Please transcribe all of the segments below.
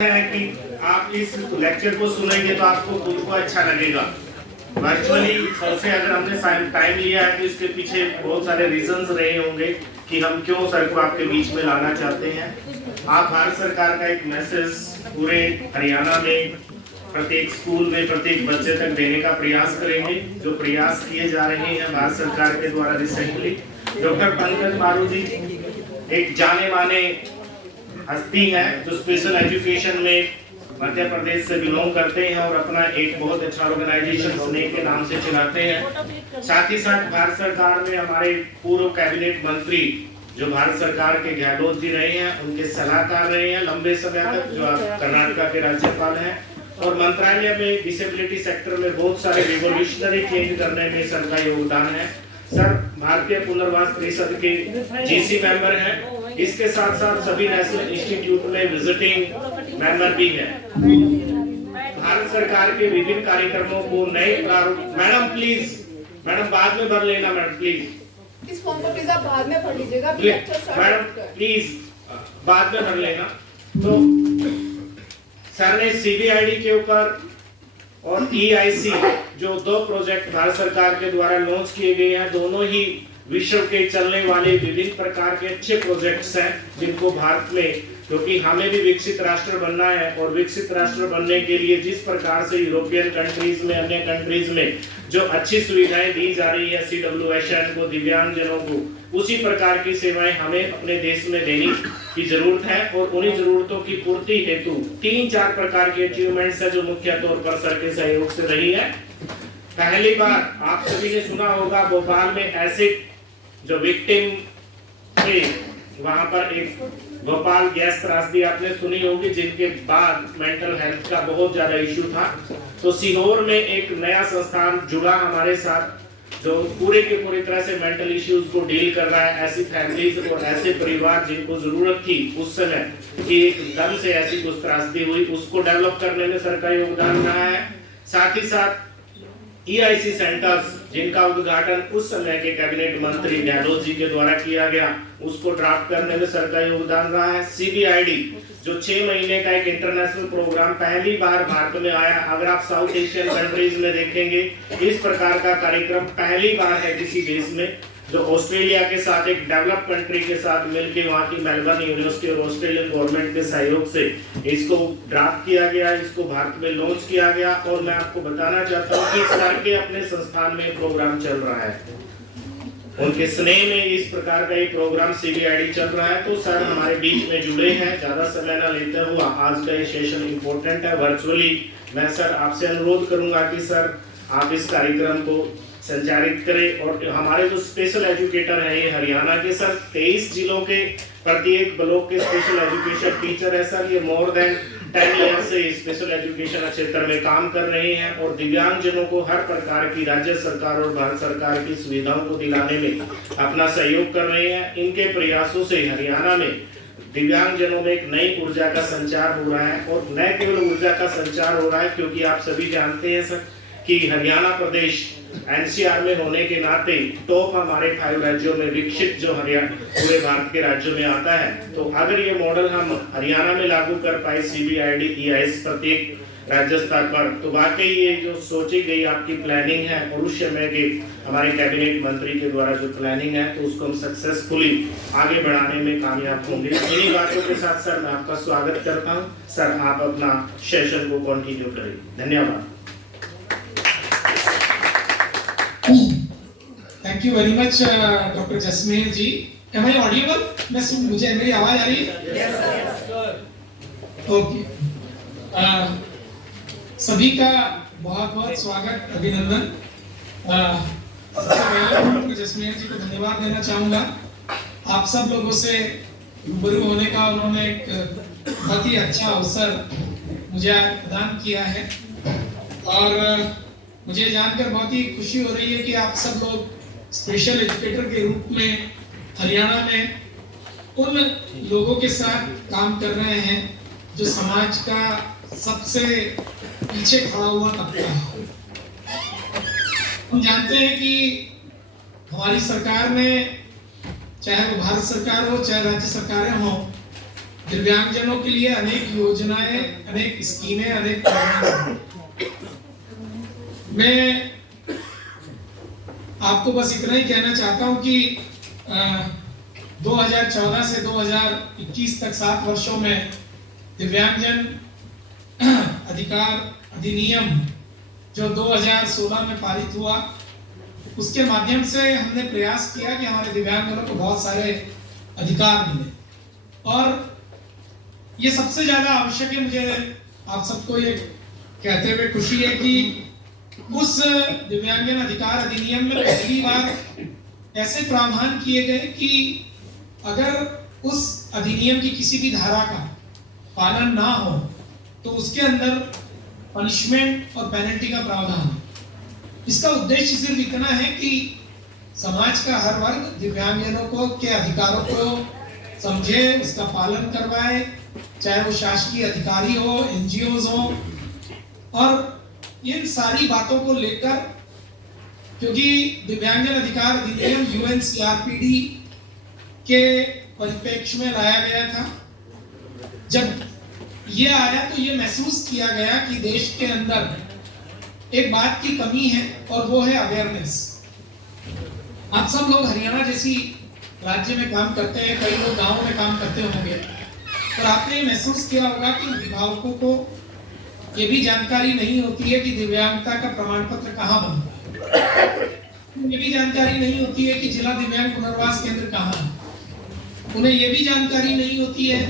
है कि आप इस लेक्चर को सुनेंगे तो आपको खुद को अच्छा लगेगा। वर्चुअली सर से अगर हमने टाइम लिया है तो इसके पीछे बहुत सारे रीजंस रहे होंगे कि हम क्यों सर को आपके बीच में लाना चाहते हैं। आप भारत सरकार का एक मैसेज पूरे हरियाणा में प्रत्येक स्कूल में प्रत्येक बच्चे तक देने का प्रयास करेंगे। जो प्रयास किए जा रहे हैं भारत सरकार के द्वारा रिसेंटली, डॉक्टर पंकज मारू जी एक जाने माने हस्ती है जो स्पेशल एजुकेशन में मध्य प्रदेश से बिलोंग करते हैं और अपना एक बहुत अच्छा ऑर्गेनाइजेशन स्नेह के नाम से चलाते हैं। साथ ही साथ भारत सरकार में हमारे पूर्व कैबिनेट मंत्री जो भारत सरकार के गहलोत जी रहे हैं, उनके सलाहकार रहे हैं लंबे समय तक, जो कर्नाटक के राज्यपाल हैं, और मंत्रालय में डिसेबिलिटी सेक्टर में बहुत सारे रिवोल्यूशनरी चेंज करने में सर का योगदान है। सर भारतीय पुनर्वास परिषद के जीसी मेंबर हैं, इसके साथ साथ सभी नेशनल इंस्टीट्यूट में विजिटिंग मेंबर भी हैं। भारत सरकार के विभिन्न कार्यक्रमों को नए प्रारूप, मैडम प्लीज, मैडम बाद में भर लेना, मैडम प्लीज इस फॉर्म को प्लीज आप बाद में भर लीजिएगा, मैडम प्लीज बाद में भर लेना। तो सर ने सीबीआईडी के ऊपर और ईआईसी जो दो प्रोजेक्ट भारत सरकार के द्वारा लॉन्च किए गए हैं, दोनों ही विश्व के चलने वाले विभिन्न प्रकार के अच्छे प्रोजेक्ट्स हैं जिनको भारत में, क्योंकि हमें भी विकसित राष्ट्र बनना है और विकसित राष्ट्र बनने के लिए जिस प्रकार से यूरोपियन कंट्रीज में, अन्य कंट्रीज में जो अच्छी सुविधाएं दी जा रही है CWSN को, दिव्यांगजनों को, उसी प्रकार की सेवाएं हमें अपने देश में देने की जरूरत है। और उन्हीं जरूरतों की पूर्ति हेतु 3-4 प्रकार के अचीवमेंट्स है जो मुख्य तौर पर सर के सहयोग से रही है। पहली बार आप सभी ने सुना होगा भोपाल में एसिड जो विक्टिम थे, वहां पर एक भोपाल गैस त्रासदी आपने सुनी होगी, जिनके बाद मेंटल हेल्थ का बहुत ज्यादा इश्यू था। तो सीहोर में एक नया संस्थान जुड़ा हमारे साथ जो पूरे के पूरी तरह से मेंटल इश्यूज को डील कर रहा है। ऐसी फैमिलीज और ऐसे परिवार जिनको जरूरत थी उस समय कि एकदम से ऐसी कुछ त्रासदी हुई, उसको डेवलप करने में सर का योगदान रहा है। साथ ही साथ ईआईसी सेंटर्स जिनका उद्घाटन उस समय के कैबिनेट मंत्री गहलोत जी के द्वारा किया गया, उसको ड्राफ्ट करने में सर का योगदान रहा है। सीबीआईडी जो 6 महीने का एक इंटरनेशनल प्रोग्राम पहली बार भारत में आया। अगर आप साउथ एशियन कंट्रीज में देखेंगे इस प्रकार का कार्यक्रम पहली बार है किसी देश में, जो ऑस्ट्रेलिया के साथ एक डेवलप कंट्री के साथ मिलकर वहाँ की मेलबर्न यूनिवर्सिटी और ऑस्ट्रेलियन गवर्नमेंट के सहयोग से इसको ड्राफ्ट किया गया, इसको भारत में लॉन्च किया गया। और मैं आपको बताना चाहता हूँ कि सर के अपने संस्थान में प्रोग्राम चल रहा है, उनके स्नेह में इस प्रकार का एक प्रोग्राम सीबीआईडी चल रहा है। तो सर हमारे बीच में जुड़े हैं। ज्यादा समय न लेते हुआ आज का ये सेशन इम्पोर्टेंट है। वर्चुअली मैं सर आपसे अनुरोध करूंगा कि सर आप इस कार्यक्रम को संचालित करें। और हमारे जो स्पेशल एजुकेटर हैं ये हरियाणा के सर 23 जिलों के प्रत्येक ब्लॉक के स्पेशल एजुकेशन टीचर है सर। ये मोर देन 10 ईयर से स्पेशल एजुकेशन क्षेत्र में काम कर रहे हैं और दिव्यांगजनों को हर प्रकार की राज्य सरकार और भारत सरकार की सुविधाओं को दिलाने में अपना सहयोग कर रहे हैं। इनके प्रयासों से हरियाणा में दिव्यांगजनों में एक नई ऊर्जा का संचार हो रहा है। और न केवल ऊर्जा का संचार हो रहा है, क्योंकि आप सभी जानते हैं सर कि हरियाणा प्रदेश एनसीआर में होने के नाते टॉप हमारे 5 राज्यों में विकसित जो हरियाणा पूरे भारत के राज्यों में आता है। तो अगर ये मॉडल हम हरियाणा में लागू कर पाए सीबीआईडी ईआईएस प्रत्येक राज्य स्तर पर, तो वाकई ये जो सोची गई आपकी प्लानिंग है और उस समय के हमारे कैबिनेट मंत्री के द्वारा जो प्लानिंग है, तो उसको हम सक्सेसफुली आगे बढ़ाने में कामयाब होंगे। इन्हीं बातों के साथ सर मैं आपका स्वागत करता हूँ। सर आप अपना सेशन को कंटिन्यू करें। धन्यवाद। Thank you very much doctor Jasmer ji. Am I audible? मुझे मेरी आवाज आ रही है? Yes sir. ओके, सभी का बहुत बहुत स्वागत, अभिनंदन। सबसे पहले डॉक्टर जसमेर जी को धन्यवाद देना चाहूँगा। आप सब लोगों से रूबरू होने का उन्होंने एक बहुत ही अच्छा अवसर मुझे प्रदान किया है और मुझे जानकर बहुत ही खुशी हो रही है कि आप सब लोग स्पेशल एजुकेटर के रूप में हरियाणा में उन लोगों के साथ काम कर रहे हैं जो समाज का सबसे पीछे खड़ा हुआ तबका है। हम जानते हैं कि हमारी सरकार में, चाहे वो भारत सरकार हो चाहे राज्य सरकारें हो, दिव्यांगजनों के लिए अनेक योजनाएं, अनेक स्कीमें, अनेक प्रोग्राम। मैं आपको बस इतना ही कहना चाहता हूं कि 2014 से 2021 तक 7 वर्षों में दिव्यांगजन अधिकार अधिनियम जो 2016 में पारित हुआ, उसके माध्यम से हमने प्रयास किया कि हमारे दिव्यांगजनों को बहुत सारे अधिकार मिले। और ये सबसे ज्यादा आवश्यक है, मुझे आप सबको ये कहते हुए खुशी है कि उस दिव्यांगजन अधिकार अधिनियम में पहली बार ऐसे प्रावधान किए गए कि अगर उस अधिनियम की किसी भी धारा का पालन ना हो तो उसके अंदर पनिशमेंट और पेनल्टी का प्रावधान है। इसका उद्देश्य सिर्फ इतना है कि समाज का हर वर्ग दिव्यांगजनों के अधिकारों को समझे, उसका पालन करवाए, चाहे वो शासकीय अधिकारी हो, एनजीओज हो, और इन सारी बातों को लेकर, क्योंकि दिव्यांगजन अधिकार अधिनियम यूएनसीआरपीडी के परिप्रेक्ष्य में लाया गया था। जब ये आया तो ये महसूस किया गया कि देश के अंदर एक बात की कमी है और वो है अवेयरनेस। आप सब लोग हरियाणा जैसी राज्य में काम करते हैं, कई लोग गांव में काम करते होंगे, पर आपने महसूस किया होगा कि अभिभावकों को ये भी जानकारी नहीं होती है कि दिव्यांगता का प्रमाण पत्र कहाँ बनता है। ये भी जानकारी नहीं होती है कि जिला दिव्यांग पुनर्वास केंद्र कहाँ है। उन्हें ये भी जानकारी नहीं होती है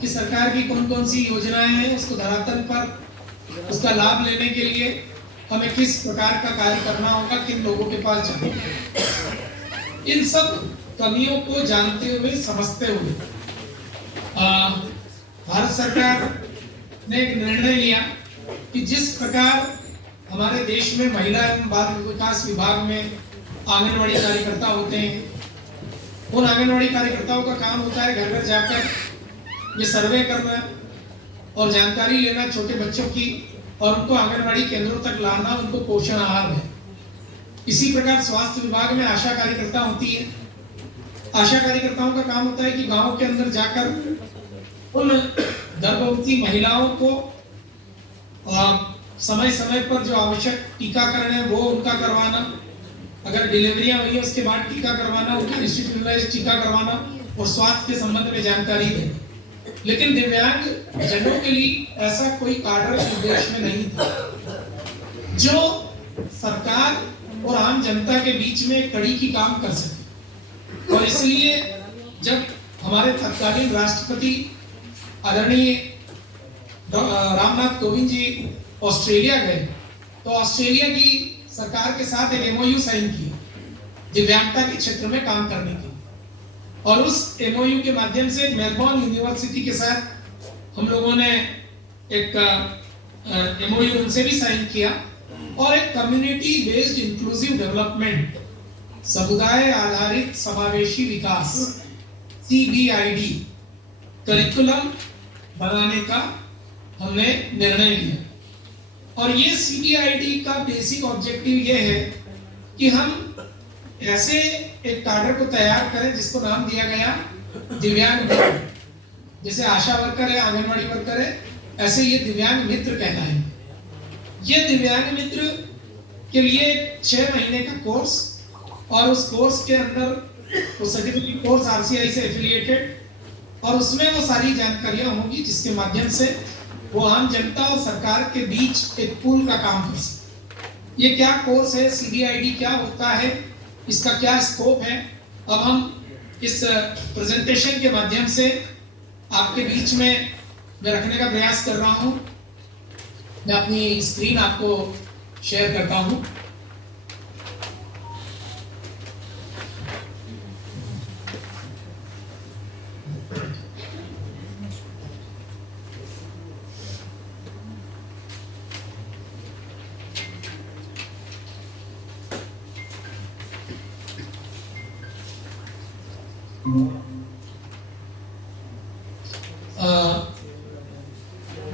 कि सरकार की कौन कौन सी योजनाएं हैं, उसको धरातल पर उसका लाभ लेने के लिए हमें किस प्रकार का कार्य करना होगा, किन लोगों के पास जाना होगा। इन सब कमियों को जानते हुए, समझते हुए भारत सरकार ने एक निर्णय लिया कि जिस प्रकार हमारे देश में महिला एवं बाल विकास विभाग में आंगनवाड़ी कार्यकर्ता होते हैं, उन आंगनवाड़ी कार्यकर्ताओं का काम होता है घर घर जाकर ये सर्वे करना और जानकारी लेना छोटे बच्चों की, और उनको आंगनवाड़ी केंद्रों तक लाना, उनको पोषण आहार दें। इसी प्रकार स्वास्थ्य विभाग में आशा कार्यकर्ता होती है। आशा कार्यकर्ताओं का काम होता है कि गांव के अंदर जाकर उन गर्भवती महिलाओं को समय समय पर जो आवश्यक टीकाकरण है वो उनका करवाना, अगर डिलीवरियां हुई है उसके बाद टीका करवाना, उनका इंस्टीट्यूशनलाइज्ड टीका करवाना और स्वास्थ्य के संबंध में जानकारी देना। लेकिन दिव्यांग जनों के लिए ऐसा कोई कार्डर इस देश में नहीं था जो सरकार और आम जनता के बीच में एक कड़ी की काम कर सके। और इसलिए जब हमारे तत्कालीन राष्ट्रपति आदरणीय रामनाथ कोविंद जी ऑस्ट्रेलिया गए तो ऑस्ट्रेलिया की सरकार के साथ एक एमओयू साइन की दिव्यांगता के क्षेत्र में काम करने की, और उस एमओयू के माध्यम से मेलबोर्न यूनिवर्सिटी के साथ हम लोगों ने एक एमओयू उनसे भी साइन किया और एक कम्युनिटी बेस्ड इंक्लूसिव डेवलपमेंट, समुदाय आधारित समावेशी विकास CBID करिकुलम बनाने का हमने निर्णय लिया। और ये CBID का बेसिक ऑब्जेक्टिव ये है कि हम ऐसे एक कार्डर को तैयार करें जिसको नाम दिया गया दिव्यांग मित्र। जैसे आशा वर्कर है, आंगनवाड़ी वर्कर है, ऐसे ये दिव्यांग मित्र कहलाएंगे। ये दिव्यांग मित्र के लिए 6 महीने का कोर्स, और उस कोर्स के अंदर वो सर्टिफिकेट कोर्स RCI से एफिलिएटेड, और उसमें वो सारी जानकारियां होंगी जिसके माध्यम से वो आम जनता और सरकार के बीच एक पुल का काम कर सके। ये क्या कोर्स है, CBID क्या होता है, इसका क्या स्कोप है, अब हम इस प्रेजेंटेशन के माध्यम से आपके बीच में मैं रखने का प्रयास कर रहा हूं। मैं अपनी स्क्रीन आपको शेयर करता हूं।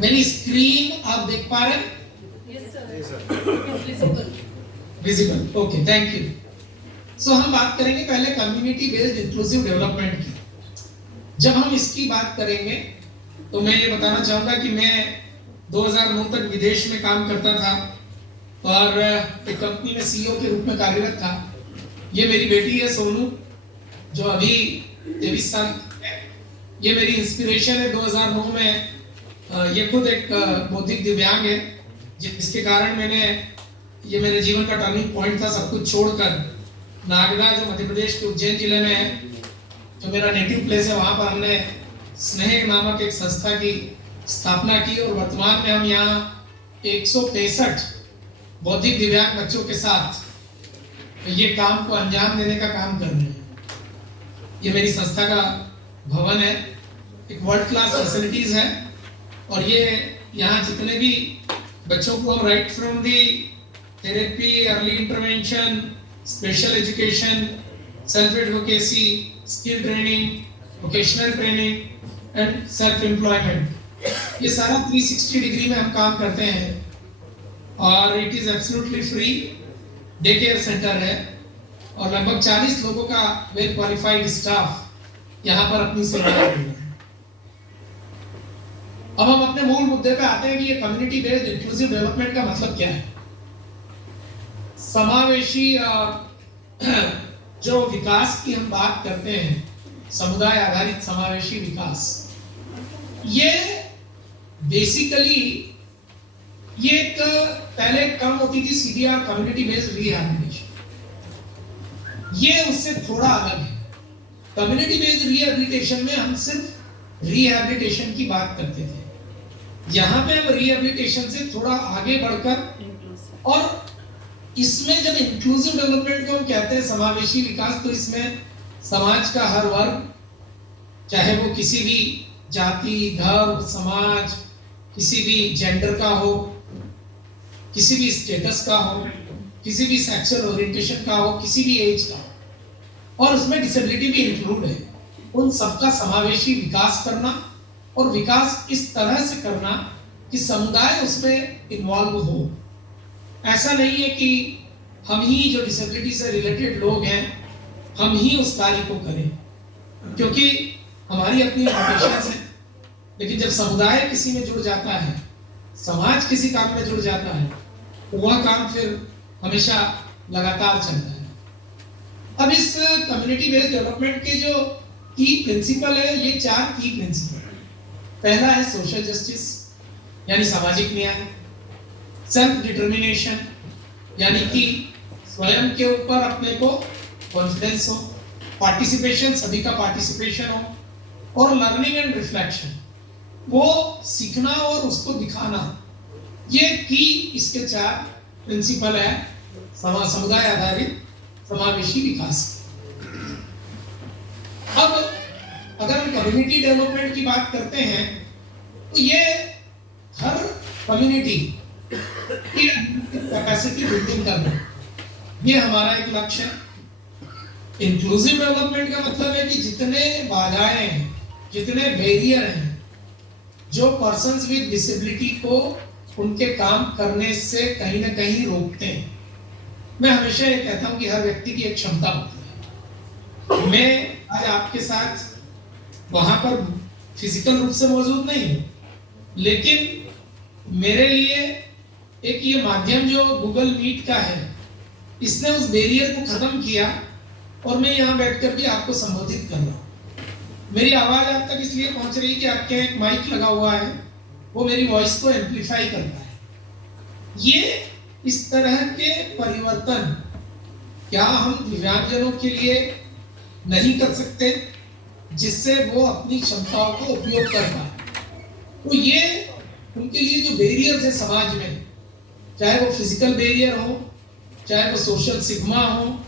मेरी स्क्रीन आप देख पा रहे हैं? Visible, okay, thank you. So हम बात करेंगे पहले कम्युनिटी बेस्ड इंक्लूसिव डेवलपमेंट की। जब हम इसकी बात करेंगे तो मैं ये बताना चाहूँगा कि मैं 2009 तक विदेश में काम करता था और एक कंपनी में सीईओ के रूप में कार्यरत था। ये मेरी बेटी है सोनू, जो अभी 23 साल की है। ये मेरी इंस्पिरेशन है। 2009 में ये खुद एक बौद्धिक दिव्यांग है, जिसके कारण ये मेरे जीवन का टर्निंग पॉइंट था। सब कुछ छोड़कर नागदा, जो मध्य प्रदेश के उज्जैन जिले में है, जो मेरा नेटिव प्लेस है, वहाँ पर हमने स्नेह नामक एक संस्था की स्थापना की और वर्तमान में हम यहाँ 165 बौद्धिक दिव्यांग बच्चों के साथ ये काम को अंजाम देने का काम कर रहे हैं। ये मेरी संस्था का भवन है, एक वर्ल्ड क्लास फैसिलिटीज है और ये यहाँ जितने भी बच्चों को हम right from the therapy, early intervention, special education, self advocacy, skill training, vocational training and self employment, ये सारा 360 डिग्री में हम काम करते हैं और it is absolutely free. Day care centre है और लगभग 40 लोगों का वेल क्वालिफाइड स्टाफ यहाँ पर अपनी सेवाएं दे रहे हैं। अब हम अपने मूल मुद्दे पे आते हैं कि ये कम्युनिटी बेस्ड इंक्लूसिव डेवलपमेंट का मतलब क्या है। समावेशी जो विकास की हम बात करते हैं, समुदाय आधारित समावेशी विकास, ये बेसिकली ये एक पहले टर्म होती थी CBR, कम्युनिटी बेस्ड रिहैबिलिटेशन। ये उससे थोड़ा अलग है। कम्युनिटी बेस्ड रिहैबिलिटेशन में हम सिर्फ रिहैबिलिटेशन की बात करते थे। यहाँ पे हम रिहैबिलिटेशन से थोड़ा आगे बढ़कर, और इसमें जब इंक्लूसिव डेवलपमेंट को हम कहते हैं समावेशी विकास, तो इसमें समाज का हर वर्ग, चाहे वो किसी भी जाति, धर्म, समाज, किसी भी जेंडर का हो, किसी भी स्टेटस का हो, किसी भी सेक्सुअल ओरिएंटेशन का हो, किसी भी एज का हो, और उसमें डिसेबिलिटी भी इंक्लूड है, उन सबका समावेशी विकास करना और विकास इस तरह से करना कि समुदाय उसमें इन्वॉल्व हो। ऐसा नहीं है कि हम ही जो डिसेबिलिटी से रिलेटेड लोग हैं हम ही उस कार्य को करें, क्योंकि हमारी अपनी लिमिटेशंस हैं। लेकिन जब समुदाय किसी में जुड़ जाता है, समाज किसी काम में जुड़ जाता है, तो वह काम फिर हमेशा लगातार चलता है। अब इस कम्युनिटी बेस्ड डेवलपमेंट के जो की प्रिंसिपल है, ये 4 की प्रिंसिपल। पहला है सोशल जस्टिस, यानी सामाजिक न्याय। सेल्फ डिटर्मिनेशन, यानी कि स्वयं के ऊपर अपने को कॉन्फिडेंस हो। पार्टिसिपेशन, सभी का पार्टिसिपेशन हो। और लर्निंग एंड रिफ्लेक्शन, वो सीखना और उसको दिखाना। ये की इसके 4 प्रिंसिपल है समुदाय आधारित समावेशी विकास। अब अगर हम कम्युनिटी डेवलपमेंट की बात करते हैं, तो ये हर कम्युनिटी की कैपेसिटी बिल्डिंग करना, ये हमारा एक लक्ष्य है। इंक्लूसिव डेवलपमेंट का मतलब है कि जितने बाधाएं हैं, जितने बैरियर हैं, जो पर्सन्स विद डिसेबिलिटी को उनके काम करने से कहीं ना कहीं रोकते हैं। मैं हमेशा ये कहता हूं कि हर व्यक्ति की एक क्षमता होती है। मैं आज आपके साथ वहां पर फिजिकल रूप से मौजूद नहीं हूं, लेकिन मेरे लिए एक ये माध्यम जो गूगल मीट का है, इसने उस बैरियर को खत्म किया और मैं यहाँ बैठकर भी आपको संबोधित कर रहा हूँ। मेरी आवाज आप तक इसलिए पहुंच रही है कि आपके एक माइक लगा हुआ है, वो मेरी वॉइस को एम्पलीफाई करता है। ये इस तरह के परिवर्तन क्या हम दिव्यांगजनों के लिए नहीं कर सकते, जिससे वो अपनी क्षमताओं को उपयोग कर पाए? तो ये उनके लिए जो बैरियर्स है समाज में, चाहे वो फिजिकल बैरियर हो, चाहे वो सोशल सिग्मा हो,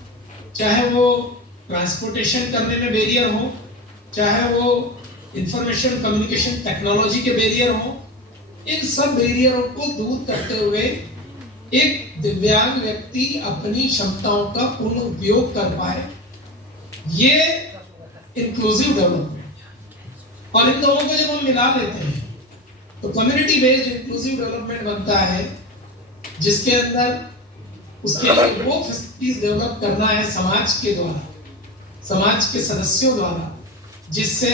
चाहे वो ट्रांसपोर्टेशन करने में बैरियर हो, चाहे वो इंफॉर्मेशन कम्युनिकेशन टेक्नोलॉजी के बैरियर हो, इन सब बैरियरों को दूर करते हुए एक दिव्यांग व्यक्ति अपनी क्षमताओं का पूर्ण उपयोग कर पाए, ये इंक्लूसिव डेवलपमेंट। और इन दोनों को जब हम मिला लेते हैं तो कम्युनिटी बेस्ड इंक्लूसिव डेवलपमेंट बनता है, जिसके अंदर उसके लिए वो फैसिलिटीज डेवलप करना है समाज के द्वारा, समाज के सदस्यों द्वारा, जिससे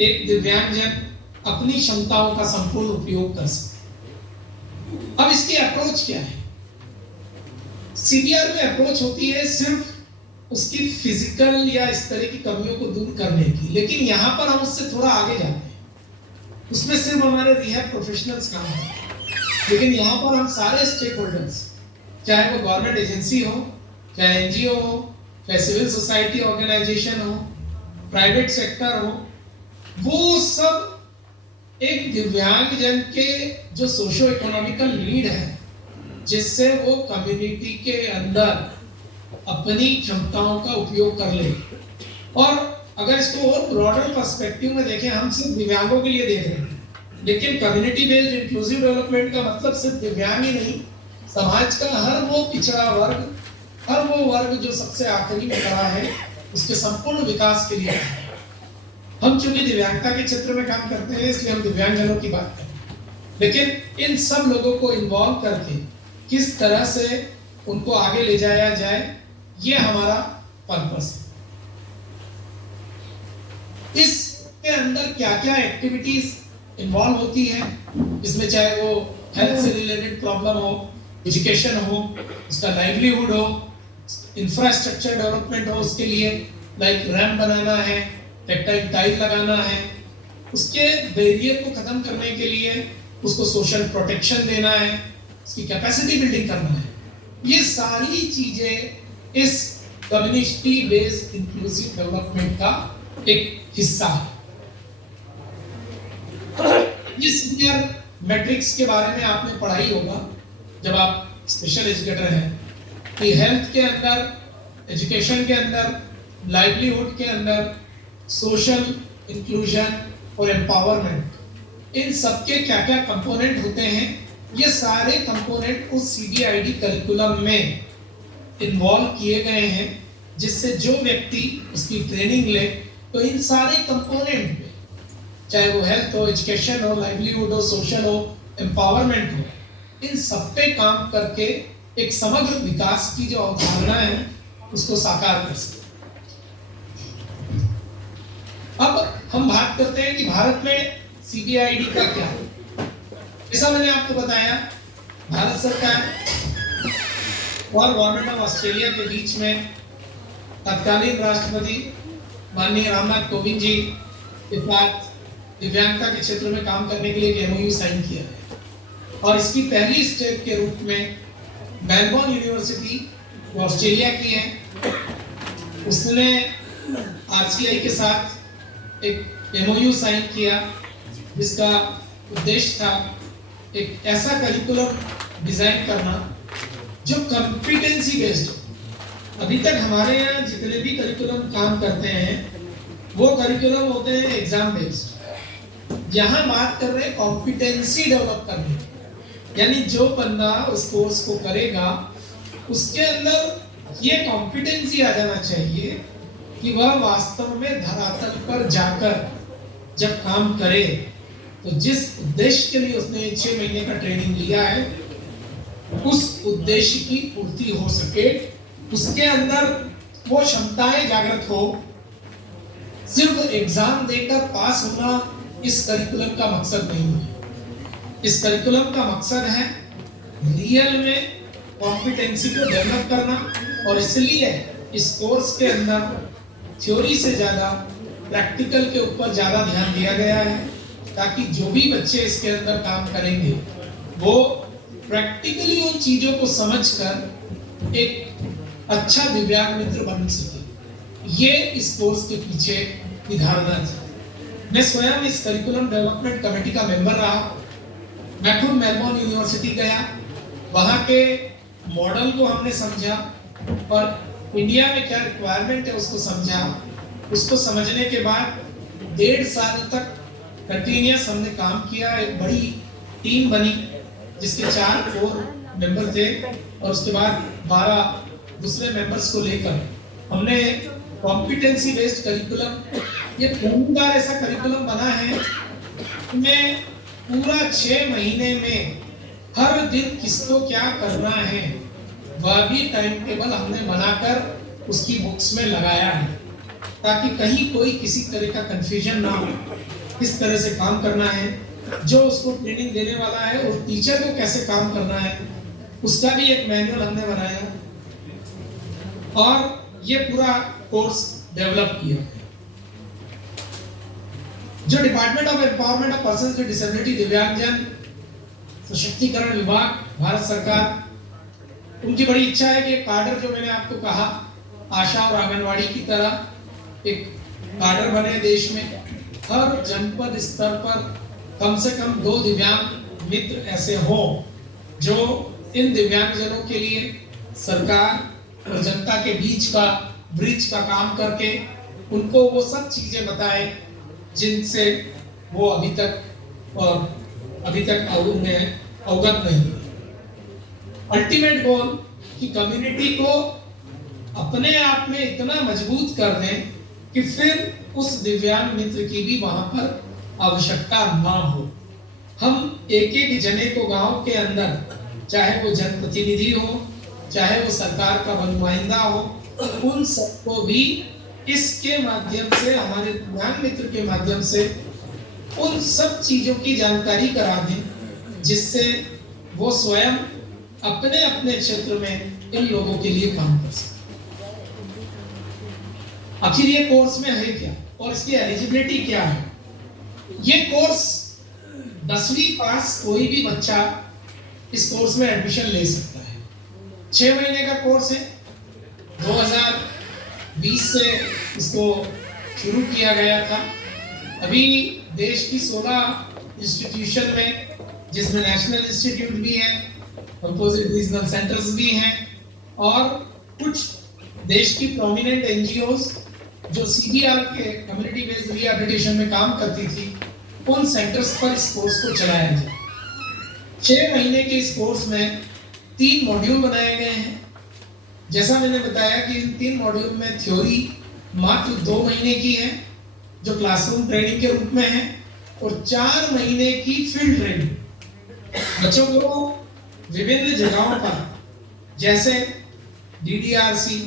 एक दिव्यांगजन अपनी क्षमताओं का संपूर्ण उपयोग कर सके। अब इसकी अप्रोच क्या है? सीबीआर में अप्रोच होती है सिर्फ उसकी फिजिकल या इस तरह की कमियों को दूर करने की, लेकिन यहाँ पर हम उससे थोड़ा आगे जाते हैं। उसमें सिर्फ हमारे रिहैब प्रोफेशनल्स काम है, लेकिन यहाँ पर हम सारे स्टेक होल्डर्स, चाहे वो गवर्नमेंट एजेंसी हो, चाहे एनजीओ हो, चाहे सिविल सोसाइटी ऑर्गेनाइजेशन हो, प्राइवेट सेक्टर हो, वो सब एक दिव्यांगजन के जो सोशो इकोनॉमिकल नीड है, जिससे वो कम्युनिटी के अंदर अपनी क्षमताओं का उपयोग कर ले। और अगर इसको और ब्रॉडर पर्सपेक्टिव में देखें, हम सिर्फ दिव्यांगों के लिए देख रहे हैं, लेकिन कम्युनिटी बेस्ड इंक्लूसिव डेवलपमेंट का मतलब सिर्फ दिव्यांग ही नहीं, समाज का हर वो पिछड़ा वर्ग, हर वो वर्ग जो सबसे आखिरी में खड़ा है, उसके संपूर्ण विकास के लिए। हम चूंकि दिव्यांगता के क्षेत्र में काम करते हैं, इसलिए हम दिव्यांगजनों की बात करें, लेकिन इन सब लोगों को इन्वॉल्व करके किस तरह से उनको आगे ले जाया जाए, ये हमारा पर्पस है। इसके अंदर क्या क्या एक्टिविटीज इन्वॉल्व होती है, इसमें चाहे वो हेल्थ से रिलेटेड प्रॉब्लम हो, एजुकेशन हो, उसका लाइवलीहुड हो, इंफ्रास्ट्रक्चर डेवलपमेंट हो, उसके लिए लाइक रैंप बनाना है, टेक्टाइल टाइल लगाना है, उसके बैरियर को खत्म करने के लिए उसको सोशल प्रोटेक्शन देना है, उसकी कैपेसिटी बिल्डिंग करना है। ये सारी चीजें इस कम्युनिटी बेस्ड इंक्लूसिव डेवलपमेंट का एक हिस्सा है। इस मैट्रिक्स के बारे में आपने पढ़ा ही होगा जब आप स्पेशल एजुकेटर हैं, कि हेल्थ के अंदर, एजुकेशन के अंदर, लाइवलीहुड के अंदर, सोशल इंक्लूजन और एम्पावरमेंट, इन सबके क्या क्या कंपोनेंट होते हैं, ये सारे कंपोनेंट उस सीबीआईडी करिकुलम में इन्वॉल्व किए गए हैं, जिससे जो व्यक्ति उसकी ट्रेनिंग ले तो इन सारे कंपोनेंट में, चाहे वो हेल्थ हो, एजुकेशन हो, लाइवलीहुड हो, सोशल हो, एम्पावरमेंट हो, इन सब पे काम करके एक समग्र विकास की जो अवधारणा है उसको साकार कर सके। अब हम बात करते हैं कि भारत में सीबीआईडी का क्या है। जैसा मैंने आपको बताया, भारत सरकार और गवर्नमेंट ऑफ ऑस्ट्रेलिया के बीच में तत्कालीन राष्ट्रपति माननीय रामनाथ कोविंद जी के साथ दिव्यांगता के क्षेत्र में काम करने के लिए एक एमओयू साइन किया है, और इसकी पहली स्टेप के रूप में मेलबोर्न यूनिवर्सिटी जो ऑस्ट्रेलिया की है, उसने आरसीआई के साथ एक एमओयू साइन किया, जिसका उद्देश्य था एक ऐसा करिकुलम डिजाइन करना जो कॉम्पिटेंसी बेस्ड हो। अभी तक हमारे यहाँ जितने भी करिकुलम काम करते हैं वो करिकुलम होते हैं एग्जाम बेस्ड। यहाँ बात कर रहे हैं कॉम्पिटेंसी डेवलप करने, यानी जो बंदा उस कोर्स को करेगा उसके अंदर ये कॉम्पिटेंसी आ जाना चाहिए कि वह वास्तव में धरातल पर जाकर जब काम करे तो जिस उद्देश्य के लिए उसने 6 महीने का ट्रेनिंग लिया है उस उद्देश्य की पूर्ति हो सके, उसके अंदर वो क्षमताएं जागृत हो। सिर्फ एग्जाम देकर पास होना इस करिकुलम का मकसद नहीं है। इस करिकुलम का मकसद है रियल में कॉम्पिटेंसी को डेवलप करना, और इसलिए इस कोर्स के अंदर थ्योरी से ज्यादा प्रैक्टिकल के ऊपर ज्यादा ध्यान दिया गया है, ताकि जो भी बच्चे इसके अंदर काम करेंगे वो प्रैक्टिकली उन चीजों को समझकर एक अच्छा दिव्यांग मित्र बन सके। ये इस कोर्स के पीछे की धारणा थी। मैं स्वयं इस करिकुलम डेवलपमेंट कमेटी का मेंबर रहा। मैं खुद मेलबोर्न यूनिवर्सिटी गया, वहाँ के मॉडल को हमने समझा और इंडिया में क्या रिक्वायरमेंट है उसको समझा। उसको समझने के बाद 1.5 साल तक कंटिन्यूअस हमने काम किया। एक बड़ी टीम बनी जिसके 4 कोर मेंबर थे, और उसके बाद 12 दूसरे मेंबर्स को लेकर हमने कॉम्पिटेंसी बेस्ड करिकुलम, ये पहली बार ऐसा करिकुलम बना है में पूरा 6 महीने में हर दिन किसको क्या करना है वह भी टाइम टेबल हमने बनाकर उसकी बुक्स में लगाया है, ताकि कहीं कोई किसी तरह का कंफ्यूजन ना हो। किस तरह से काम करना है, जो उसको ट्रेनिंग देने वाला है और टीचर को कैसे काम करना है, उसका भी एक मैनुअल हमने बनाया और ये पूरा कोर्स डेवलप किया। जो department of empowerment of persons with disability, दिव्यांगजन सशक्तिकरण विभाग, भारत सरकार, उनकी बड़ी इच्छा है कि कार्डर, जो मैंने आपको कहा, आशा और आंगनवाड़ी की तरह एक कार्डर बने देश में। हर जनपद स्तर पर कम से कम 2 दिव्यांग मित्र ऐसे हो जो इन दिव्यांगजनों के लिए सरकार और जनता के बीच का ब्रिज का काम करके उनको वो सब चीजें बताए जिनसे वो अभी तक उन्हें अवगत नहीं। अल्टीमेट गोल कि कम्युनिटी को अपने आप में इतना मजबूत कर दें कि फिर उस दिव्यांग मित्र की भी वहां पर आवश्यकता ना हो। हम एक एक जने को गांव के अंदर, चाहे वो जनप्रतिनिधि हो, चाहे वो सरकार का नुमाइंदा हो, उन सबको भी इसके माध्यम से, हमारे दिव्यांग मित्र के माध्यम से उन सब चीजों की जानकारी करा दें जिससे वो स्वयं अपने अपने क्षेत्र में इन लोगों के लिए काम कर सके। आखिर ये कोर्स में है क्या और इसकी एलिजिबिलिटी क्या है? ये कोर्स 10वीं पास कोई भी बच्चा इस कोर्स में एडमिशन ले सकता है। 6 महीने का कोर्स है। 2020 से इसको शुरू किया गया था। अभी देश की 16 इंस्टीट्यूशन में, जिसमें नेशनल इंस्टीट्यूट भी है, कंपोजिट रीजनल सेंटर्स भी हैं और कुछ देश की प्रोमिनेंट एनजीओज जो सीबीआर के कम्युनिटी बेस्ड रिहैबिलिटेशन में काम करती थी, उन सेंटर्स पर इस कोर्स को चलाया जाए। 6 महीने के इस कोर्स में 3 मॉड्यूल बनाए गए हैं। जैसा मैंने बताया कि इन 3 मॉड्यूल में थ्योरी मात्र 2 महीने की है जो क्लासरूम ट्रेनिंग के रूप में है और 4 महीने की फील्ड ट्रेनिंग बच्चों को विभिन्न जगहों पर, जैसे डीडीआरसी,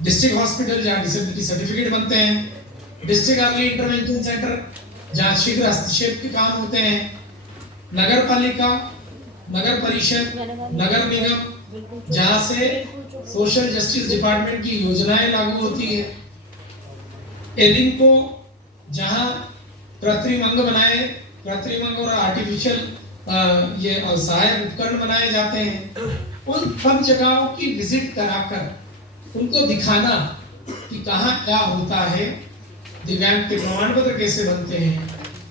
डिस्ट्रिक्ट हॉस्पिटल जहाँ डिसेबिलिटी सर्टिफिकेट बनते हैं, डिस्ट्रिक्ट अर्ली इंटरवेंशन सेंटर जहाँ शीघ्र हस्तक्षेप के काम होते हैं, नगर पालिका, नगर परिषद, नगर निगम जहाँ से सोशल जस्टिस डिपार्टमेंट की योजनाएं लागू होती है, एलिनको जहाँ कृत्रिम अंग और आर्टिफिशियल ये सहायक उपकरण बनाए जाते हैं। उन सब जगहों की विजिट कराकर उनको दिखाना कि कहाँ क्या होता है, दिव्यांग के प्रमाण पत्र कैसे बनते हैं,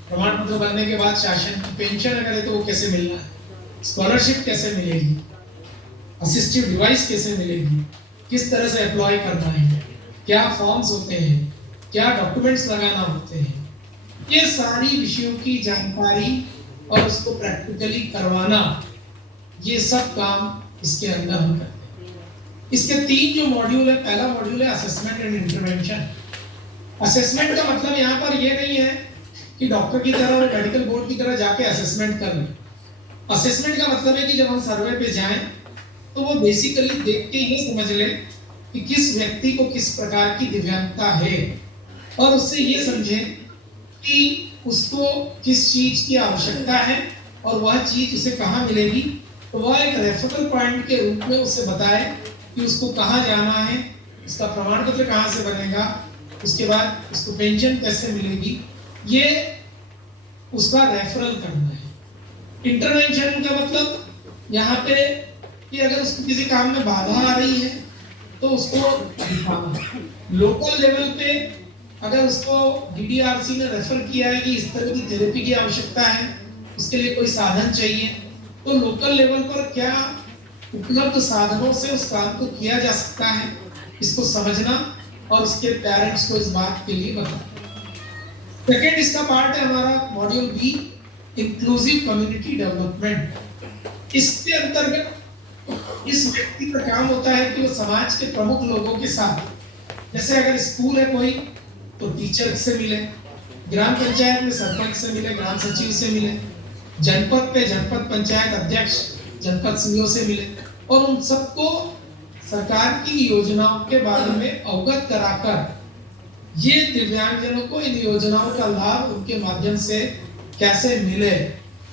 प्रमाण पत्र बनने के बाद शासन की पेंशन अगर है तो वो कैसे मिलना है, स्कॉलरशिप कैसे मिलेगी, असिस्टिव डिवाइस कैसे मिलेगी, किस तरह से अप्लाई करना है, क्या फॉर्म्स होते हैं, क्या डॉक्यूमेंट्स लगाना होते हैं, ये सारी विषयों की जानकारी और उसको प्रैक्टिकली करवाना, ये सब काम इसके अंदर हम करते हैं। इसके 3 जो मॉड्यूल है, पहला मॉड्यूल है असेसमेंट एंड इंटरवेंशन। असेसमेंट का मतलब यहाँ पर ये नहीं है कि डॉक्टर की तरह और मेडिकल बोर्ड की तरह जाके असेसमेंट कर लें। असेसमेंट का मतलब है कि जब हम सर्वे पे जाएं तो वो बेसिकली देख के ये समझ ले कि किस व्यक्ति को किस प्रकार की दिव्यांगता है और उससे ये समझें कि उसको किस चीज की आवश्यकता है और वह चीज उसे कहाँ मिलेगी, तो वह एक रेफरल पॉइंट के रूप में उसे बताए कि उसको कहाँ जाना है, उसका प्रमाण पत्र कहाँ से बनेगा, उसके बाद उसको पेंशन कैसे मिलेगी, ये उसका रेफरल करना है। इंटरवेंशन का मतलब यहाँ पे कि अगर उसको किसी काम में बाधा आ रही है तो उसको दिखाना। लोकल लेवल पे अगर उसको डीडीआरसी ने रेफर किया है कि इस तरह की थेरेपी की आवश्यकता है, उसके लिए कोई साधन चाहिए, तो लोकल लेवल पर क्या उपलब्ध साधनों से उस काम को किया जा सकता है, इसको समझना और उसके पेरेंट्स को इस बात के लिए बताना। सेकेंड इसका पार्ट है हमारा module B, inclusive community development. इसके अंतर्गत इस व्यक्ति का काम होता है कि वो समाज के प्रमुख लोगों के साथ, जैसे अगर स्कूल है कोई तो टीचर से मिले, ग्राम पंचायत में सरपंच से मिले, ग्राम सचिव से मिले, जनपद पे जनपद पंचायत अध्यक्ष, जनपद सीईओ से मिले और उन सबको सरकार की योजनाओं के बारे में अवगत कराकर ये दिव्यांगजनों को इन योजनाओं का लाभ उनके माध्यम से कैसे मिले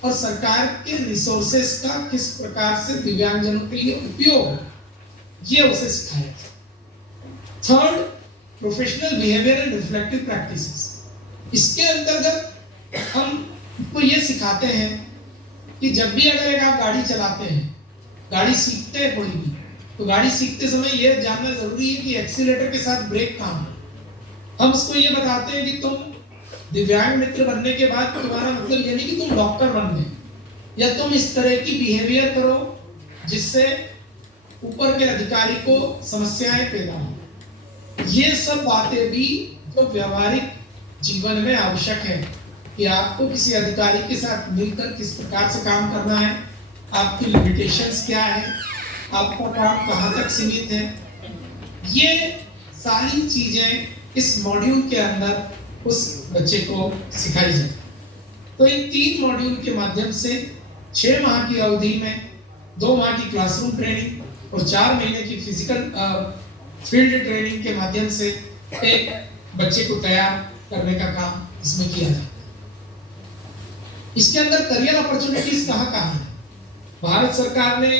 और सरकार के रिसोर्सेस का किस प्रकार से दिव्यांगजनों के लिए उपयोग, ये उसे सिखाया। Third, professional behaviour and reflective practices. इसके अंतर्गत हम तो ये सिखाते हैं कि जब भी अगर एक आप गाड़ी चलाते हैं, गाड़ी सीखते हैं कोई भी, तो गाड़ी सीखते समय यह जानना जरूरी है कि एक्सीलेटर के साथ ब्रेक कहाँ है। हम उसको ये बताते हैं कि तुम दिव्यांग मित्र बनने के बाद तुम्हारा मतलब ये नहीं कि तुम डॉक्टर बन गए या तुम इस तरह की बिहेवियर करो जिससे ऊपर के अधिकारी को समस्याएं पैदा हो। ये सब बातें भी जो व्यवहारिक जीवन में आवश्यक है कि आपको किसी अधिकारी के साथ मिलकर किस प्रकार से काम करना है, आपकी लिमिटेशंस क्या है, आपका काम कहाँ तक सीमित है, ये सारी चीजें इस मॉड्यूल के अंदर उस बच्चे को सिखाई जाए। तो इन 3 मॉड्यूल के माध्यम से 6 माह की अवधि में 2 माह की क्लासरूम ट्रेनिंग और 4 महीने की फिजिकल फील्ड ट्रेनिंग के माध्यम से एक बच्चे को तैयार करने का काम इसमें किया जाता है। इसके अंदर करियर अपॉर्चुनिटीज कहाँ है? भारत सरकार ने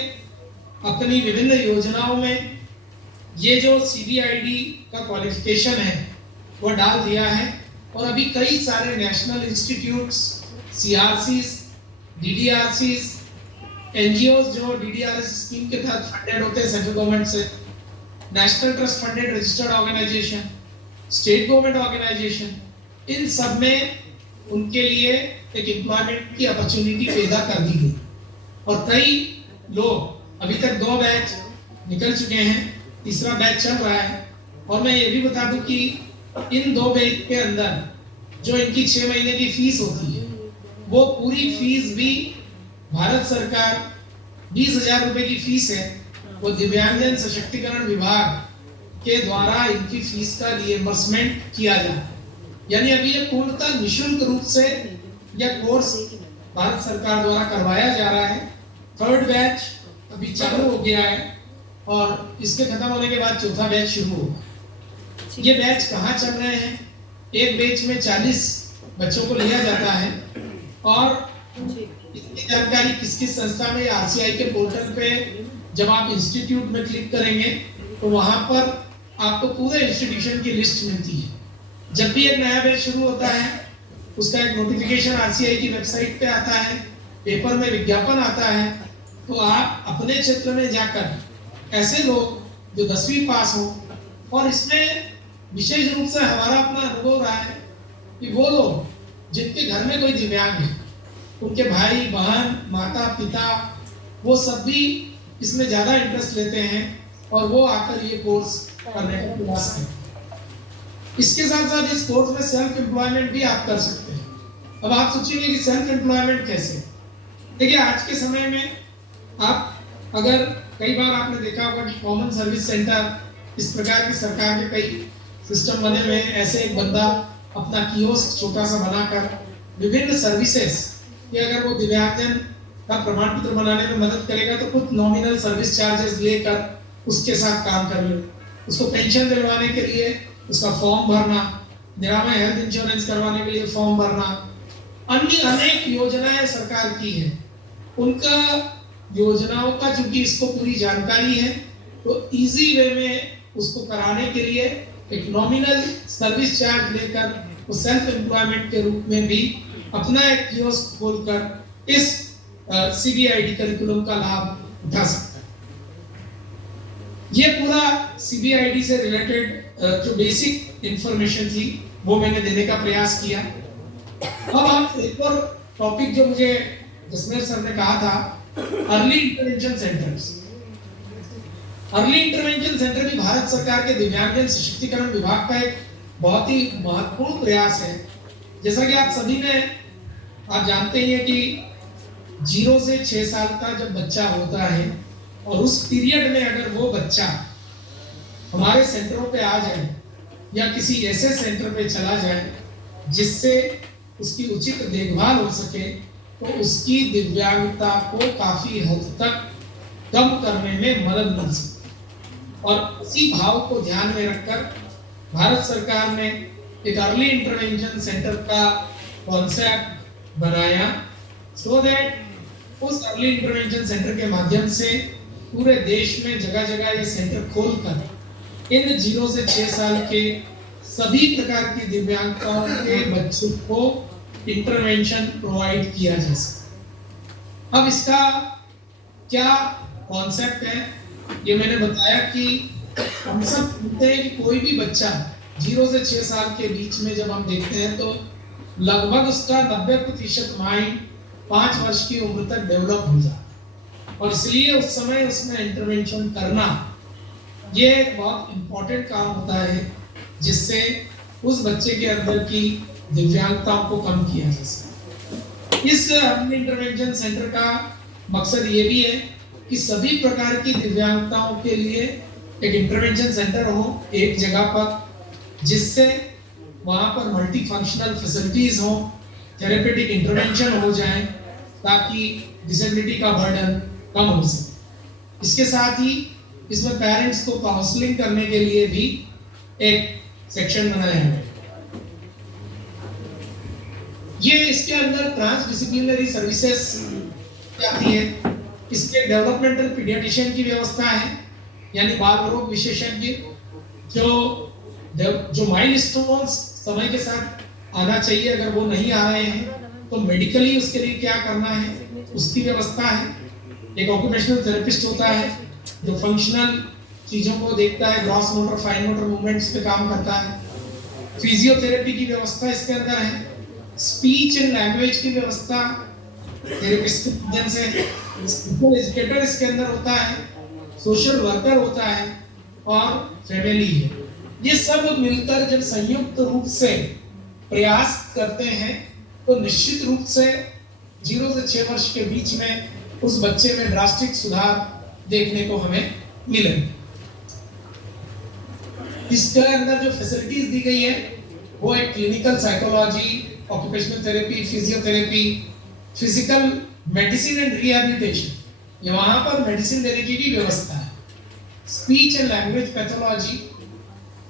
अपनी विभिन्न योजनाओं में ये जो CBID का क्वालिफिकेशन है वो डाल दिया है और अभी कई सारे national institutes, CRCs, DDRCs, NGOs जो DDRS स्कीम के तहत फंडेड होते हैं सेंट्रल गवर्नमेंट से, national trust funded registered organisation, state government organisation, इन सब में उनके लिए एक एम्प्लॉयमेंट की अपॉर्चुनिटी पैदा कर दी गई और कई लोग अभी तक 2 बैच निकल चुके हैं, तीसरा बैच चल रहा है। और मैं ये भी बता दूं कि इन 2 बैच के अंदर जो इनकी 6 महीने की फीस होती है वो पूरी फीस भी भारत सरकार 20,000 रुपए की फीस है, वो दिव्यांगजन सशक्तिकरण विभाग के द्वारा इनकी फीस का रिएम्बर्समेंट किया जाता है। यानी अभी ये पूर्णतः निःशुल्क रूप से यह कोर्स भारत सरकार द्वारा करवाया जा रहा है। 3rd बैच अभी चालू हो गया है और इसके खत्म होने के बाद 4था बैच शुरू होगा। ये बैच कहाँ चल रहे हैं? एक बैच में 40 बच्चों को लिया जाता है और इसकी जानकारी किस किस संस्था में RCI के पोर्टल पे जब आप इंस्टीट्यूट में क्लिक करेंगे तो वहां पर आपको पूरे इंस्टीट्यूशन की लिस्ट मिलती है। जब भी एक नया बैच शुरू होता है उसका एक नोटिफिकेशन RCI की वेबसाइट पे आता है, पेपर में विज्ञापन आता है, तो आप अपने क्षेत्र में जाकर ऐसे लोग जो 10वीं पास हो, और इसमें विशेष रूप से हमारा अपना अनुभव रहा है कि वो लोग जिनके घर में कोई दिव्यांग है, उनके भाई बहन माता पिता वो सब भी इसमें ज़्यादा इंटरेस्ट लेते हैं और वो आकर ये कोर्स करने का प्रयास करते हैं। इसके साथ साथ इस कोर्स में सेल्फ एम्प्लॉयमेंट भी आप कर सकते हैं। अब आप सोचेंगे कि सेल्फ एम्प्लॉयमेंट कैसे? देखिए, आज के समय में आप अगर कई बार आपने देखा होगा कि कॉमन सर्विस सेंटर इस प्रकार की सरकार के कई सिस्टम बने हुए हैं। ऐसे एक बंदा अपना कियोस्क छोटा सा बनाकर विभिन्न सर्विसेज कि अगर वो दिव्यांगजन का प्रमाण पत्र बनाने में मदद करेगा तो कुछ नॉमिनल सर्विस चार्जेस लेकर उसके साथ काम कर ले। उसको पेंशन दिलवाने के लिए उसका फॉर्म भरना, निरामय हेल्थ इंश्योरेंस करवाने के लिए फॉर्म भरना, अन्य अनेक योजनाएं सरकार की है। उनका योजनाओं का चूंकि इसको पूरी जानकारी है तो इजी वे में उसको कराने के लिए एक नॉमिनल सर्विस चार्ज लेकर वो सेल्फ एम्प्लॉयमेंट के रूप में भी अपना एक कियोस्क खोलकर इस CBID करिकुलम का लाभ उठा सकता है। ये पूरा CBID से रिलेटेड जो बेसिक इंफॉर्मेशन थी वो मैंने देने का प्रयास किया। अब आप एक और टॉपिक जो मुझे जसमेर सर ने कहा था, early intervention centres. Early intervention centre भी भारत सरकार के दिव्यांगजन सशक्तिकरण विभाग का एक बहुत ही महत्वपूर्ण प्रयास है। जैसा कि आप सभी ने आप जानते ही हैं कि 0 से 6 साल का जब बच्चा होता है और उस पीरियड में अगर वो बच्चा हमारे सेंटरों पे आ जाए या किसी ऐसे सेंटर पे चला जाए जिससे उसकी उचित देखभाल हो सके तो उसकी दिव्यांगता को काफी हद तक कम करने में मदद मिल सकती है। और उसी भाव को ध्यान में रखकर भारत सरकार ने एक अर्ली इंटरवेंशन सेंटर का कॉन्सेप्ट बनाया सो दैट उस अर्ली इंटरवेंशन सेंटर के माध्यम से पूरे देश में जगह जगह ये सेंटर खोलकर इन 0 से 6 साल के सभी प्रकार की दिव्यांगताओं के बच्चों को इंटरवेंशन प्रोवाइड किया जा सके। अब इसका क्या कॉन्सेप्ट है, ये मैंने बताया कि हम सब जानते हैं कि कोई भी बच्चा 0 से 6 साल के बीच में जब हम देखते हैं तो लगभग उसका 90% माइंड 5 वर्ष की उम्र तक डेवलप हो जाता है और इसलिए उस समय उसमें इंटरवेंशन करना ये एक बहुत इम्पोर्टेंट काम होता है जिससे उस बच्चे के अंदर की दिव्यांगताओं को कम किया जा सके। इस इंटरवेंशन सेंटर का मकसद ये भी है कि सभी प्रकार की दिव्यांगताओं के लिए एक इंटरवेंशन सेंटर हो एक जगह पर, जिससे वहाँ पर मल्टी फंक्शनल फैसिलिटीज हो, थेरेपेटिक इंटरवेंशन हो जाए ताकि डिसेबिलिटी का बर्डन कम हो सके। इसके साथ ही इसमें पेरेंट्स को काउंसलिंग करने के लिए भी एक सेक्शन बनाया है। ये इसके अंदर ट्रांसडिसिप्लिनरी सर्विसेज आती है। इसके डेवलपमेंटल पीडियाट्रिशियन की व्यवस्था है, यानी बाल रोग विशेषज्ञ जो माइलस्टोन्स समय के साथ आना चाहिए, अगर वो नहीं आ रहे हैं तो मेडिकली उसके लिए क्या करना है उसकी व्यवस्था है। एक ऑक्यूपेशनल थेरेपिस्ट होता है जो फंक्शनल चीजों को देखता है, gross motor fine motor movements पे काम करता है। फिजियोथेरेपी की व्यवस्था इसके अंदर है, स्पीच एंड लैंग्वेज की व्यवस्था थेरेपिस्ट के माध्यम से, एजुकेटर इसके अंदर होता है, सोशल वर्कर होता है और फैमिली है। ये सब मिलकर जब संयुक्त रूप से प्रयास करते हैं तो निश्चित रूप से 0 से 6 वर्ष के बीच में उस बच्चे में ड्रास्टिक सुधार देखने को हमें मिलेगा। इसके अंदर जो फैसिलिटीज दी गई है वो एक clinical psychology, occupational therapy, physiotherapy, physical medicine and rehabilitation, ये वहां पर मेडिसिन देने की भी व्यवस्था है। Speech and language pathology,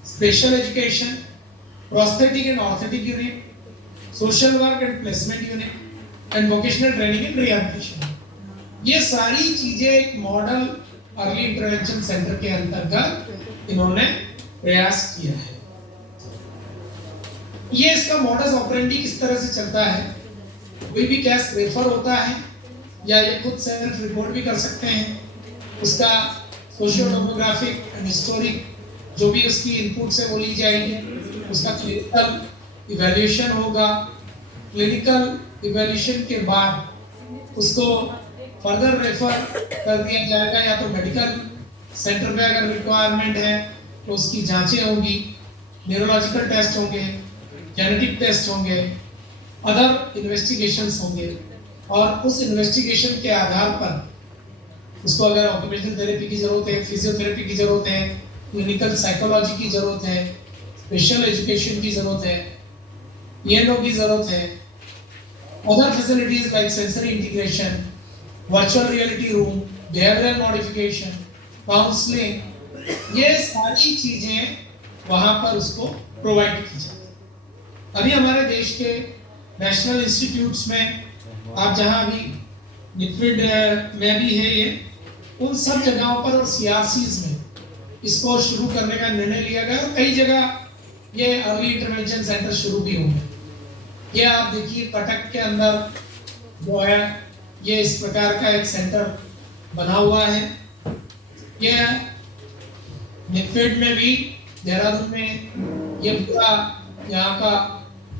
special education, prosthetic and orthotic unit, social work and placement unit and vocational training and rehabilitation, ये सारी चीजें एक मॉडल अर्ली इंटरवेंशन सेंटर के अंतर्गत इन्होंने प्रयास किया है। ये इसका मॉडस ऑपरेंडी किस तरह से चलता है, कोई भी केस रेफर होता है या ये खुद सेल्फ रिपोर्ट भी कर सकते हैं। उसका सोशियो डेमोग्राफिक एंड हिस्टोरिक जो भी उसकी इनपुट से वो ली जाएगी, उसका क्लिनिकल इवैल्यूएशन होगा। क्लिनिकल इवैल्यूएशन के बाद उसको फर्दर रेफर कर दिया जाएगा, या तो मेडिकल सेंटर में अगर रिक्वायरमेंट है तो उसकी जांचें होंगी, न्यूरोलॉजिकल टेस्ट होंगे, जेनेटिक टेस्ट होंगे, अदर इन्वेस्टिगेशंस होंगे और उस इन्वेस्टिगेशन के आधार पर उसको अगर ऑक्यूपेशनल थेरेपी की जरूरत है, फिजियोथेरेपी की जरूरत है, क्लिनिकल साइकोलॉजी की जरूरत है, स्पेशल एजुकेशन की जरूरत है, ईएनओ की जरूरत है, other facilities like sensory integration, virtual reality room, behavioural modification, counselling, ये सारी चीजें वहां पर उसको प्रोवाइड की जाती है। अभी हमारे देश के नेशनल इंस्टीट्यूट्स में, आप जहां अभी निफ्रिड में भी है ये, उन सब जगहों पर और सीआरसीज में इसको शुरू करने का निर्णय लिया गया और कई जगह ये अर्ली इंटरवेंशन सेंटर शुरू भी होंगे। ये आप देखिए कटक के अंदर जो है ये इस प्रकार का एक सेंटर बना हुआ है। ये निफ्रिड में भी, देहरादून में ये पूरा यहाँ का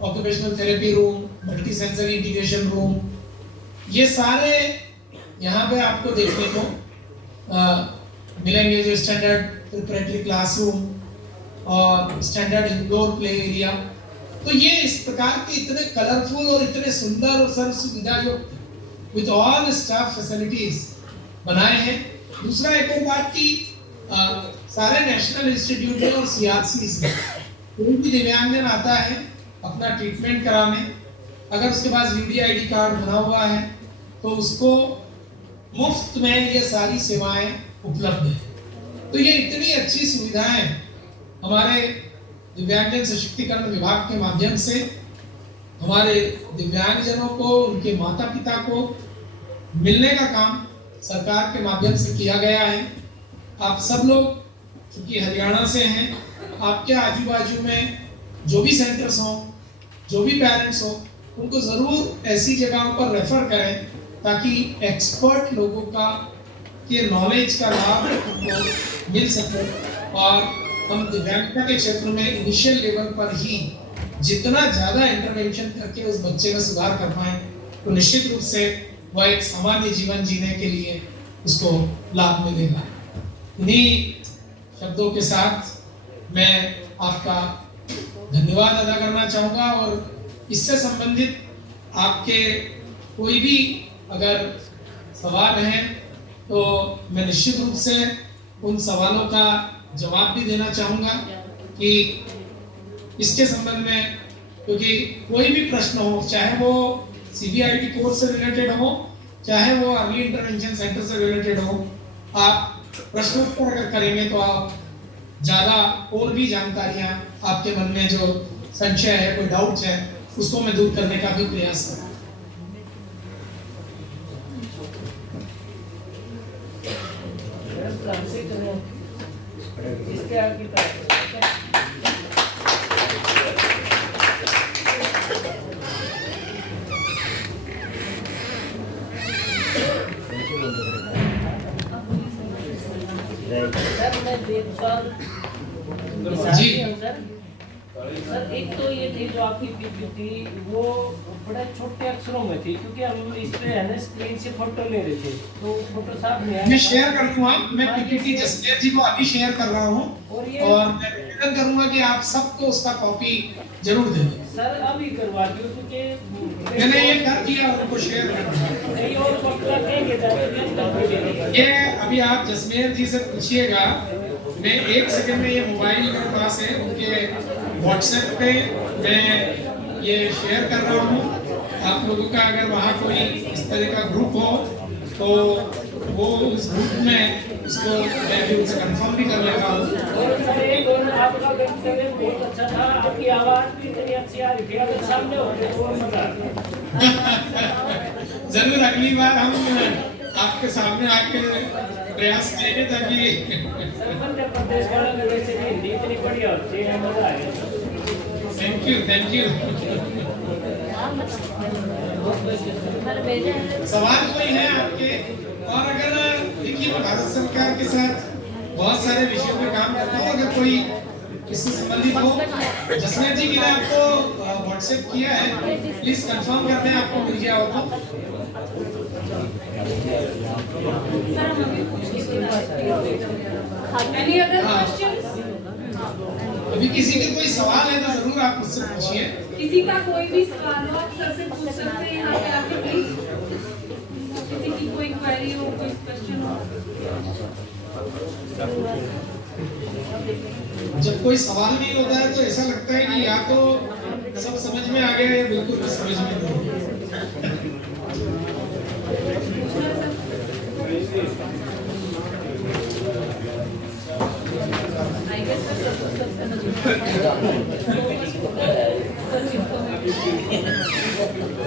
occupational therapy room, multi sensory integration room, ये सारे यहाँ पे आपको देखने को मिलेंगे। जो स्टैंडर्ड प्रिपरेटरी क्लासरूम और स्टैंडर्ड इंडोर प्ले एरिया, तो ये इस प्रकार के इतने कलरफुल और इतने सुंदर और सर्व सुविधा युक्त विद ऑल स्टाफ फैसिलिटीज बनाए हैं। दूसरा एक और बात की सारे नेशनल इंस्टीट्यूट और सीआरसीज में कोई भी दिव्यांगजन आता है अपना ट्रीटमेंट कराने, अगर उसके पास यूडीआईडी कार्ड बना हुआ है तो उसको मुफ्त में ये सारी सेवाएं उपलब्ध है। तो ये इतनी अच्छी सुविधाएं हमारे दिव्यांगजन सशक्तिकरण विभाग के माध्यम से हमारे दिव्यांगजनों को, उनके माता पिता को मिलने का काम सरकार के माध्यम से किया गया है। आप सब लोग क्योंकि हरियाणा से हैं, आपके आजू बाजू में जो भी सेंटर्स हों, जो भी पेरेंट्स हो, उनको ज़रूर ऐसी जगहों पर रेफर करें ताकि एक्सपर्ट लोगों का के नॉलेज का लाभ उनको मिल सके और हम दिव्यांगता के क्षेत्र में इनिशियल लेवल पर ही जितना ज़्यादा इंटरवेंशन करके उस बच्चे में सुधार कर पाएं तो निश्चित रूप से वह एक सामान्य जीवन जीने के लिए उसको लाभ मिलेगा। इन्हीं शब्दों के साथ मैं आपका धन्यवाद अदा करना चाहूँगा और इससे संबंधित आपके कोई भी अगर सवाल हैं तो मैं निश्चित रूप से उन सवालों का जवाब भी देना चाहूँगा कि इसके संबंध में, क्योंकि कोई भी प्रश्न हो, चाहे वो सीबीआईडी कोर्स से रिलेटेड हो, चाहे वो अर्ली इंटरवेंशन सेंटर से रिलेटेड हो, आप प्रश्नोत्तर अगर करेंगे तो आप ज़्यादा और भी जानकारियाँ आपके मन में जो संशय है, कोई डाउट्स है, उसको मैं दूर करने का भी प्रयास करूँ। जी सर, एक तो ये थी जो आपकी पीपीटी वो बड़े छोटे अक्षरों में थी, क्योंकि हम इस पे है ना स्क्रीन से फोटो ले रहे थे तो फोटो साफ नहीं आया। मैं शेयर कर दूंगा, मैं पीपीटी जसमेर जी को अभी शेयर कर रहा हूँ और मैं निवेदन करूंगा कि आप सबको उसका कॉपी जरूर दें। सर अभी करवा दियो, क्योंकि मैंने ये कर दिया और उनको शेयर कर दिया। नहीं और फोटो देंगे ये अभी आप जसमेर जी से पूछिएगा, मैं एक सेकंड में ये मोबाइल मेरे पास है, उनके व्हाट्सएप पे मैं ये शेयर कर रहा हूँ। आप लोगों का अगर वहाँ कोई इस तरह का ग्रुप हो तो वो उस ग्रुप में इसको मैं भी उनसे कंफर्म भी कर लेता हूँ। और सर एक और आपका वक्तव्य बहुत अच्छा था, आपकी आवाज़ भी इतनी अच्छी आ रही थी, अगर सामने होते तो और मजा आता। जरूर अगली बार हम आपके सामने आके प्रयास करेंगे ताकि मध्य प्रदेश वालों की वैसे भी हिंदी इतनी बढ़िया होती है, मजा आएगा। Thank you. सवाल कोई है आपके? और अगर देखिए मैं भारत सरकार के साथ बहुत सारे विषयों पे काम करता हूँ, अगर कोई इससे संबंधित हो, जसमेर जी मैंने आपको व्हाट्सएप किया है, प्लीज कंफर्म कर दें आपको मिल गया हो तो। Any other questions? अभी किसी के कोई सवाल है तो जरूर आप मुझसे पूछिए। किसी का कोई भी सवाल हो आप सर से पूछ सकते हैं यहाँ पे आके प्लीज। किसी की कोई क्वेरी हो, कोई क्वेश्चन हो। जब कोई सवाल नहीं होता है तो ऐसा लगता है कि या तो सब समझ में आ गया है, बिल्कुल भी समझ में नहीं।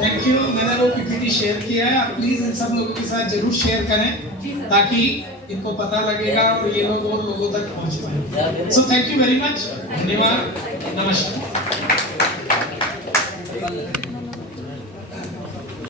Thank you. मैंने वो पीपीटी शेयर किया है, आप प्लीज इन सब लोगों के साथ जरूर शेयर करें ताकि इनको पता लगेगा और ये लोग और लोगों तक पहुंच पाए। So thank you very much, धन्यवाद, नमस्कार।